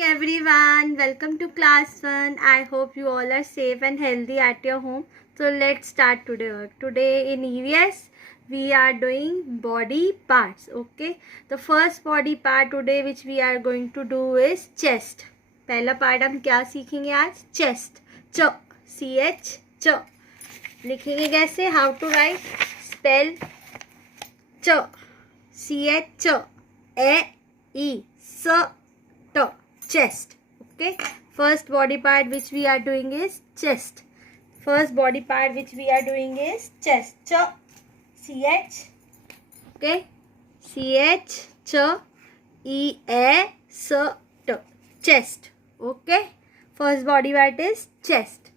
Everyone, welcome to class 1. I hope you all are safe and healthy at your home. So let's start today work. Today in EVS we are doing body parts. Okay, the first body part today which we are going to do is chest. पहला part हम क्या सीखेंगे आज? Chest. च CH च लिखेंगे कैसे? How to write? Spell च CH च E S T chest. Okay, first body part which we are doing is chest. First body part which we are doing is chest. CH. Okay, CH ch E S T chest. Okay, first body part is chest.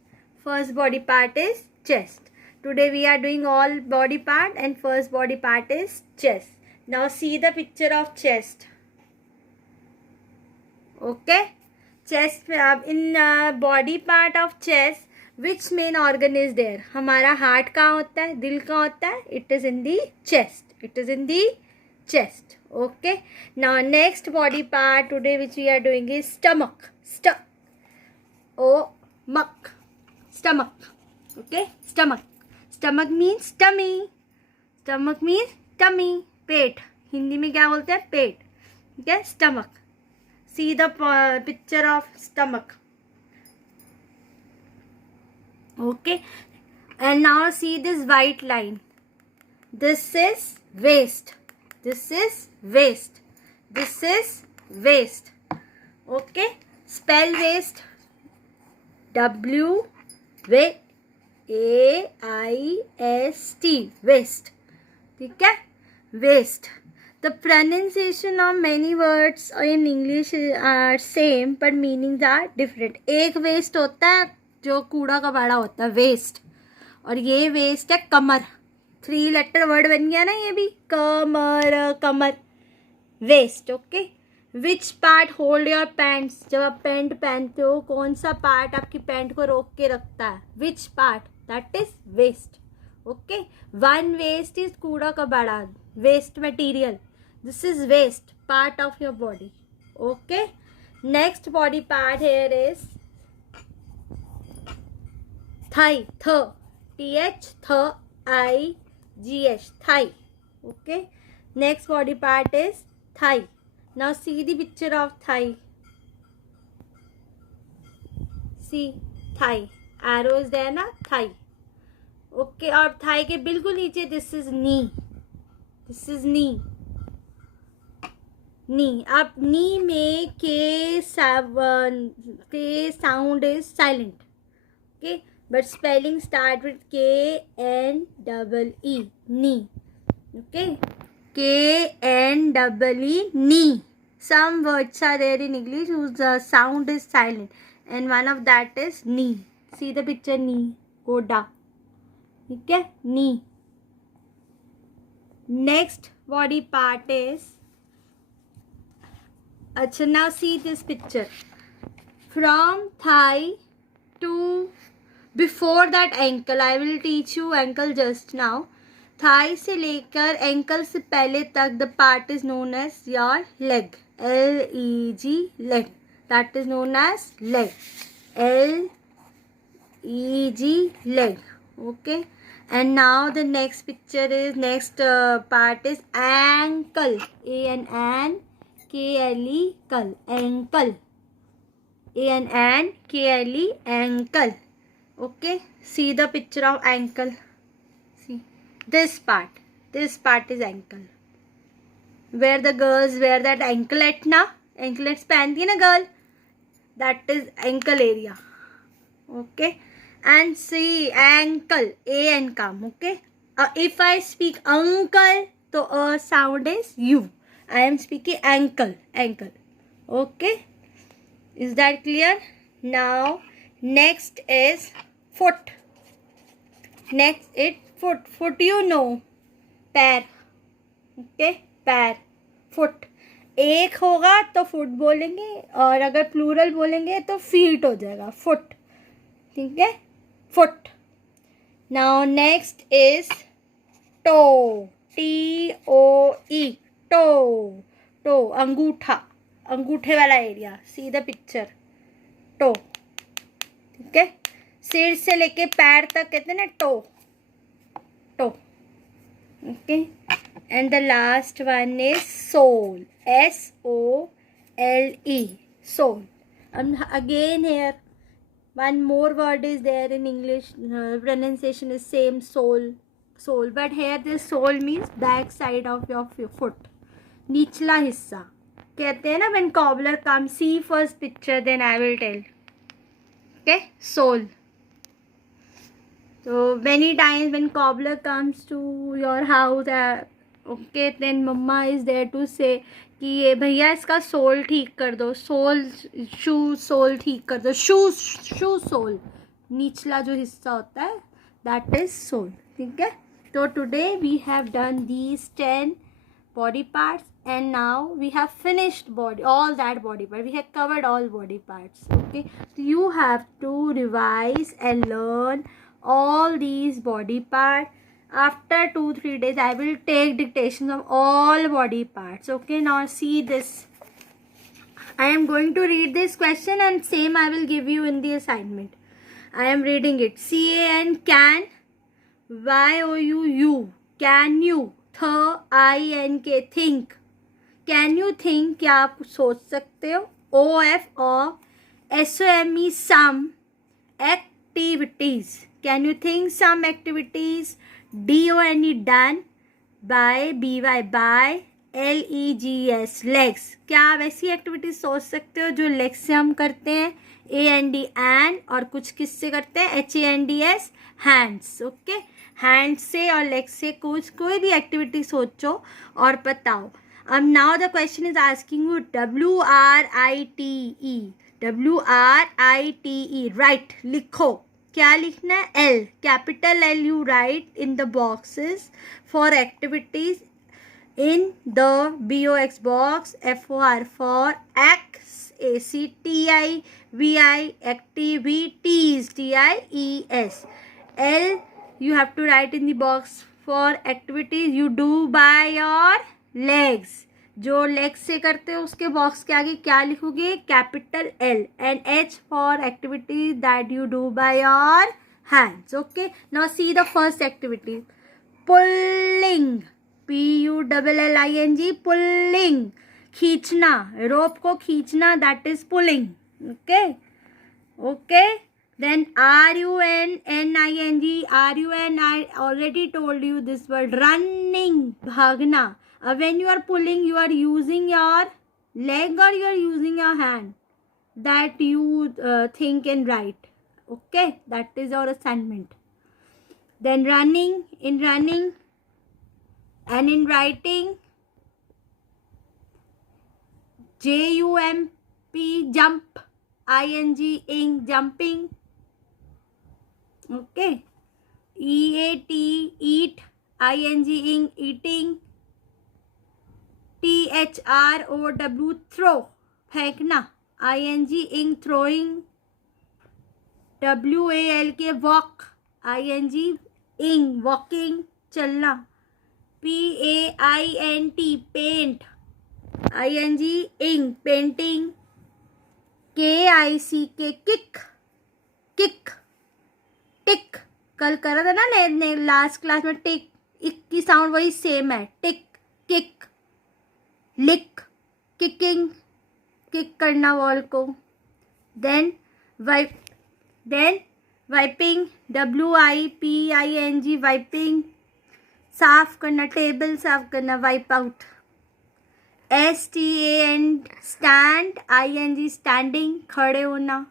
First body part is chest. Today we are doing all body part and first body part is chest. Now see the picture of chest. Okay, chest में अब in body part of chest which main organ is there? हमारा heart कहाँ होता है, दिल कहाँ होता है? It is in the chest. It is in the chest. Okay, now next body part today which we are doing is stomach. Stomach. Okay, stomach. Stomach means tummy. Stomach means tummy, पेट. हिंदी में क्या बोलते हैं? पेट. ठीक है, stomach. See the picture of stomach. Okay, and now see this white line. This is waist. This is waist. This is waist. Okay, spell waist. WAIST. waist. ठीक है, waist. The pronunciation of many words in English are same but meanings are different. एक waist होता है जो कूड़ा कबाड़ा होता है, waist, और ये waist है कमर. 3 letter word बन गया ना ये भी, कमर, कमर, waist. Okay, which part hold your pants? जब आप पैंट पहनते हो कौन सा पार्ट आपकी पैंट को रोक के रखता है? which part? that is waist. Okay, one waist is कूड़ा कबाड़ा, waste material. This is waist, part of your body. Okay, next body part here is thigh. TH IGH, thigh. Okay, next body part is thigh. Now see the picture of thigh. See thigh, arrow is there ना, thigh. Okay, और thigh के बिल्कुल नीचे this is knee. This is knee. नी. अब नी में के sound is silent. Okay, but spelling start with KNEE, knee. Okay, KNEE, knee. Some words are there in English whose sound is silent and one of that is knee. See the picture, knee, गोडा. ठीक है, knee. Next body part is, अच्छा, now see this picture. From thigh to before that ankle, I will teach you ankle just now. Thigh से लेकर ankle से पहले तक the part is known as your leg. LEG, leg. That is known as leg. LEG, leg. Okay, and now the next picture is, next part is ankle. ANKLE, ankle. ANKLE, ankle. Okay, see the picture of ankle. See this part. This part is ankle. Where the girls wear that anklet ना, anklets पहनती है ना girl, that is ankle area. Okay, and see ankle, AN काम. Okay, if I speak uncle तो sound is U. I am speaking ankle. Okay, is that clear? Now next is foot. Next is foot. Foot you know, पैर. Okay, पैर, foot. एक होगा तो foot बोलेंगे और अगर plural बोलेंगे तो feet हो जाएगा, foot. ठीक है, foot. Now next is toe. TOE, toe. अंगूठा. अंगूठे वाला area, see the picture, toe, ठीक है, सिर से लेके पैर तक कहते हैं ना toe, toe, okay. And the last one is sole, SOLE, sole. Again here one more word is there in English, pronunciation is same, soul, but here this sole means back side of your foot, निचला हिस्सा. कहते हैं ना when cobbler comes, see first picture then I will tell. Okay, sole. So many times when cobbler comes to your house, okay, then mama is there to say कि ये भैया इसका soul ठीक कर दो, सोल शू सोल ठीक कर दो, शू सोल, निचला जो हिस्सा होता है दैट इज सोल, ठीक है. तो today we have done these 10 body parts and now we have finished all that body part, we have covered all body parts. Okay, so you have to revise and learn all these body parts. After 2-3 days I will take dictation of all body parts. Okay, now see this, I am going to read this question and same I will give you in the assignment. I am reading it. CAN, can, YOU, can you, INK, think, can you think, क्या आप सोच सकते हो, OF, SOME, some activities, can you think some activities, DONE, done, BY, by, LEGS, legs, क्या आप ऐसी activities सोच सकते हो जो लेग्स से हम करते हैं, AND, and, और कुछ किससे करते हैं, HANDS, हैंड्स. ओके, हैंड्स से और लेग्स से कुछ कोई भी एक्टिविटी सोचो और बताओ. अब now the question is asking you WRITE, right, लिखो. क्या लिखना है, L, capital L you write in the boxes for activities in the BOX box, FOR for ACTIVI, activities, TIES. L you have to write in the box for activities you do by your legs, जो leg से करते हो उसके box के आगे क्या लिखोगे, capital L. And H for activity that you do by your hands. Okay, now see the first activity, pulling, PULLING, pulling, खींचना, रोप को खींचना, that is pulling. Okay, okay. Then RUNNING, I already told you this word, running, भागना. When you are pulling, you are using your leg or you are using your hand, that you think and write. Okay, that is our assignment. Then running, in running and in writing, JUMP, jump, ING, ing, jumping. Okay, EAT, eat, ING, ing, eating. THROW, throw, फेंकना, ING, ing, throwing. WALK, walk, ING, ing, walking, चलना. PAINT, paint, ING, ing, painting. KICK, kick, kick, टिक, कल करा था ना last class में, टिक, इक की sound वही सेम है, tick, kick, lick, kicking, kick करना वॉल को. Then wipe, then wiping, WIPING, wiping, साफ करना, टेबल साफ करना, wipe out. STAND, stand, ING, standing, खड़े होना.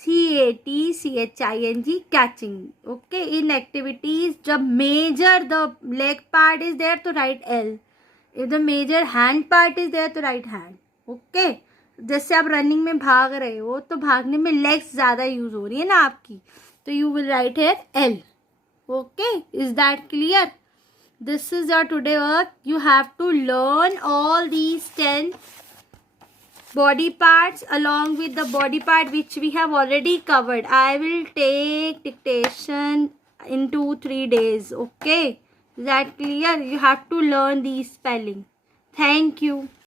CATCHING, catching. Okay, in activities जब major the leg part is there तो write L, if the major hand part is there तो write hand. Okay, जैसे आप रनिंग में भाग रहे हो तो भागने में legs ज़्यादा यूज हो रही है ना आपकी, तो you will write here L. Okay, is that clear? This is your today work. You have to learn all these 10 body parts along with the body part which we have already covered. I will take dictation in 2-3 days. Okay, is that clear? You have to learn these spelling. Thank you.